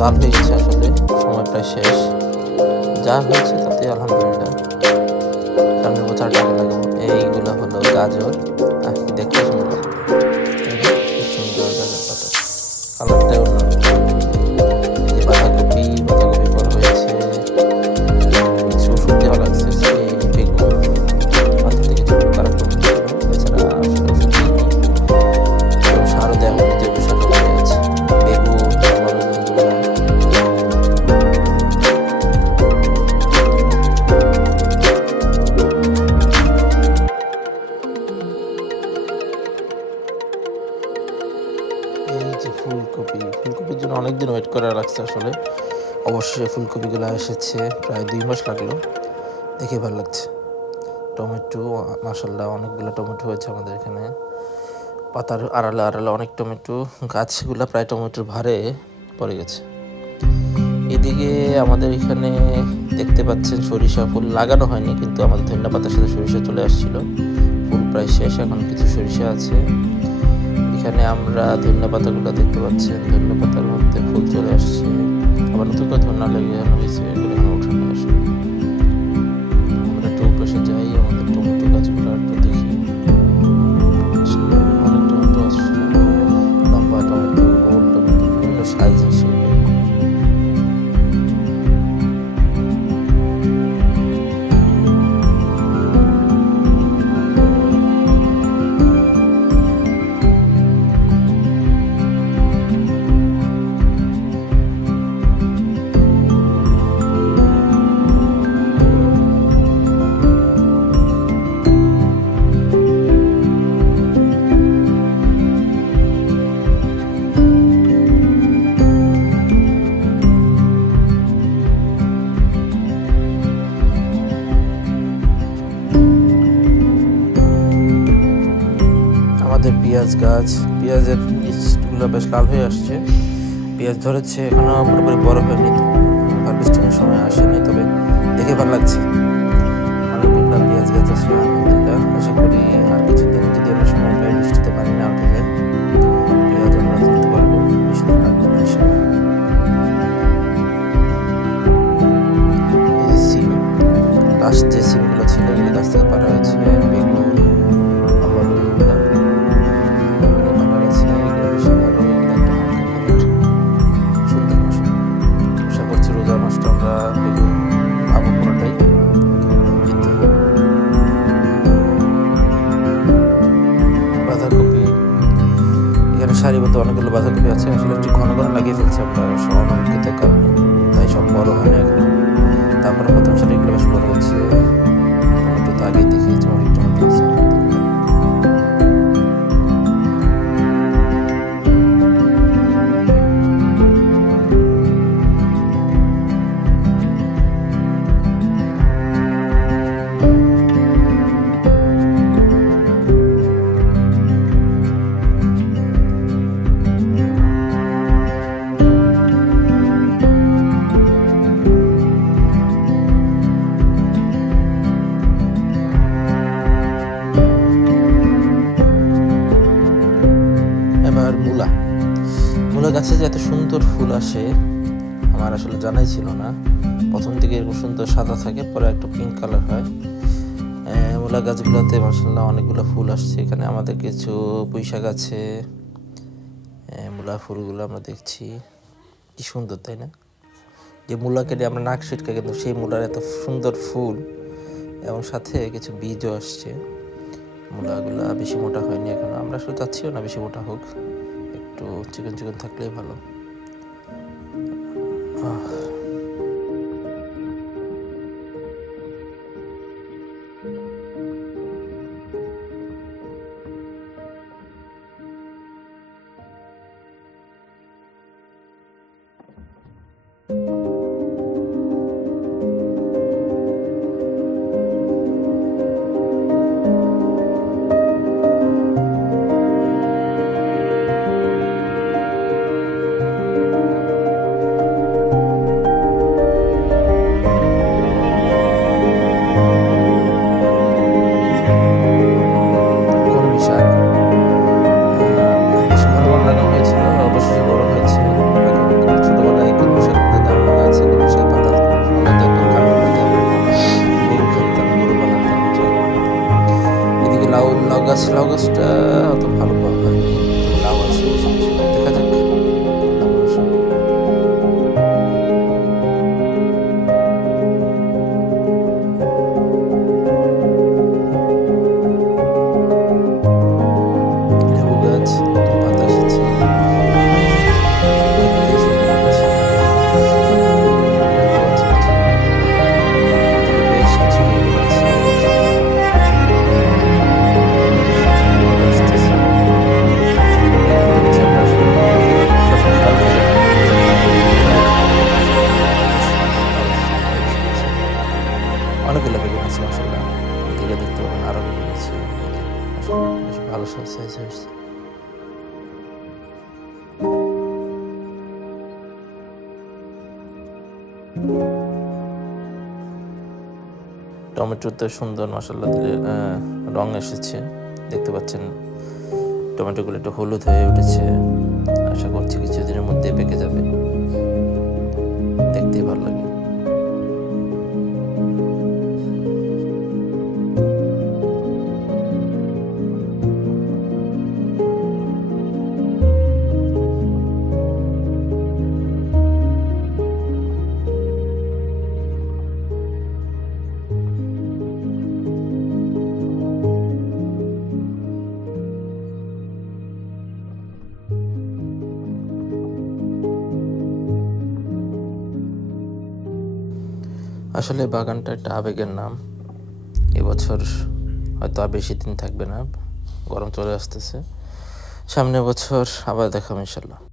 লাল হয়ে গেছে, আসলে সময় প্রায় শেষ। যা হয়েছে তাতে আলহামদুলিল্লাহ। সামনে বছর টাকা লাগাবো। এইগুলা হলো গাজর, কি দেখতে সুন্দর, তাই না? কি সুন্দর গাজর পাতা, কালারটাই অন্যরকম। এই বাঁধাকপি বড় হয়েছে, কিছু ওষুধ দেওয়া লাগছে। এই বেগুন মাথা থেকে ছোট কারা টমেটো, এছাড়া আসলে ওষুধ দিইনি, এবং সারও দেওয়া হয়নি, জৈব সার হয়ে আছে। বেগুন বড় বেগুনগুলা এই যে ফুলকপির জন্য অনেকদিন ওয়েট করা লাগছে আসলে। অবশ্যই ফুলকপিগুলো এসেছে, প্রায় 2 মাস লাগলো। দেখে ভালো লাগছে। টমেটো মাশাআল্লাহ অনেকগুলো টমেটো হয়েছে আমাদের এখানে। পাতার আড়ালে আড়ালে অনেক টমেটো, গাছগুলা প্রায় টমেটোর ভারে পড়ে গেছে। এদিকে আমাদের এখানে দেখতে পাচ্ছেন সরিষা ফুল লাগানো হয়নি, কিন্তু আমাদের ধনিয়া পাতার সাথে সরিষা চলে আসছিল। ফুল প্রায় শেষ, এখন কিছু সরিষা আছে। এখানে আমরা ধনিয়া পাতাগুলো দেখতে পাচ্ছেন, ধনিয়া পাতার মধ্যে ফুল চলে আসছে। আবার নতুন করে ধনিয়া লাগানো হয়েছে, এগুলো এখন উঠানো আসলে। আমরা একটু পাশে যাই, আমাদের টমেটো গাছগুলো একটু দেখি। আসলে অনেক টমেটো আসছে, লম্বা টমেটো, গোল টমেটো, বিভিন্ন সাইজ আছে। পেঁয়াজ গাছ, পেঁয়াজের বীজগুলো বেশ লাল হয়ে আসছে। পেঁয়াজ ধরেছে, এখনো পুরোপুরি বড় হয়নি, হারভেস্টিংয়ের সময় আসেনি, তবে দেখে ভালো লাগছে। অনেকগুলো পেঁয়াজ গাছ আছে আলহামদুলিল্লাহ। আশা করি আর কিছুদিন যদি আমরা সময় পাই, বৃষ্টিতে পানি না উঠে যায়, পেঁয়াজ আমরা তুলতে পারবো, বেশি দিন লাগবে না ইনশাআল্লাহ। এই যে সিম, লাস্ট যে সিমগুলো ছিল এগুলো গাছ থেকে পাড়া হয়েছে। বেগুন সারিবদ্ধ অনেকগুলো বাঁধাকপি আছে। আসলে একটু ঘন ঘন লাগিয়ে ফেলছে আমরা অনভিজ্ঞতার কারণে, তাই সব বড় হয় না এখন। তারপরে প্রথম সারি এগুলো বেশ বড় হচ্ছে। টমেটো তো আগেই দেখিয়েছি, অনেক টমেটো আছে। মূলা গাছে যে এত সুন্দর ফুল আসে আমার আসলে জানাই ছিল না। প্রথম দিকে এরকম সুন্দর সাদা থাকে, পরে একটু পিঙ্ক কালার হয়। মূলা গাছগুলোতে মাশাআল্লাহ অনেকগুলো ফুল আসছে। এখানে আমাদের কিছু পুঁইশাক আছে, মূলা ফুলগুলো আমরা দেখছি, কি সুন্দর তাই না? যে মূলা কেটে আমরা নাক ছিটকে, কিন্তু সেই মূলার এত সুন্দর ফুল, এবং সাথে কিছু বীজও আসছে। মূলাগুলা বেশি মোটা হয়নি এখনো, আমরা আসলে চাচ্ছিও না বেশি মোটা হোক, একটু চিকন চিকন থাকলেই ভালো। টমেটোতে সুন্দর মশলা দিলে রং এসেছে, দেখতে পাচ্ছেন। টমেটোগুলো একটু হলুদ হয়ে উঠেছে। আশা করছি কিছুদিনের মধ্যে পেকে যাবে, দেখতেই ভালো লাগে। আসলে বাগানটা একটা আবেগের নাম। এবছর হয়তো আর বেশি দিন থাকবে না, গরম চলে আসতেছে। সামনের বছর আবার দেখাবো ইনশাল্লাহ।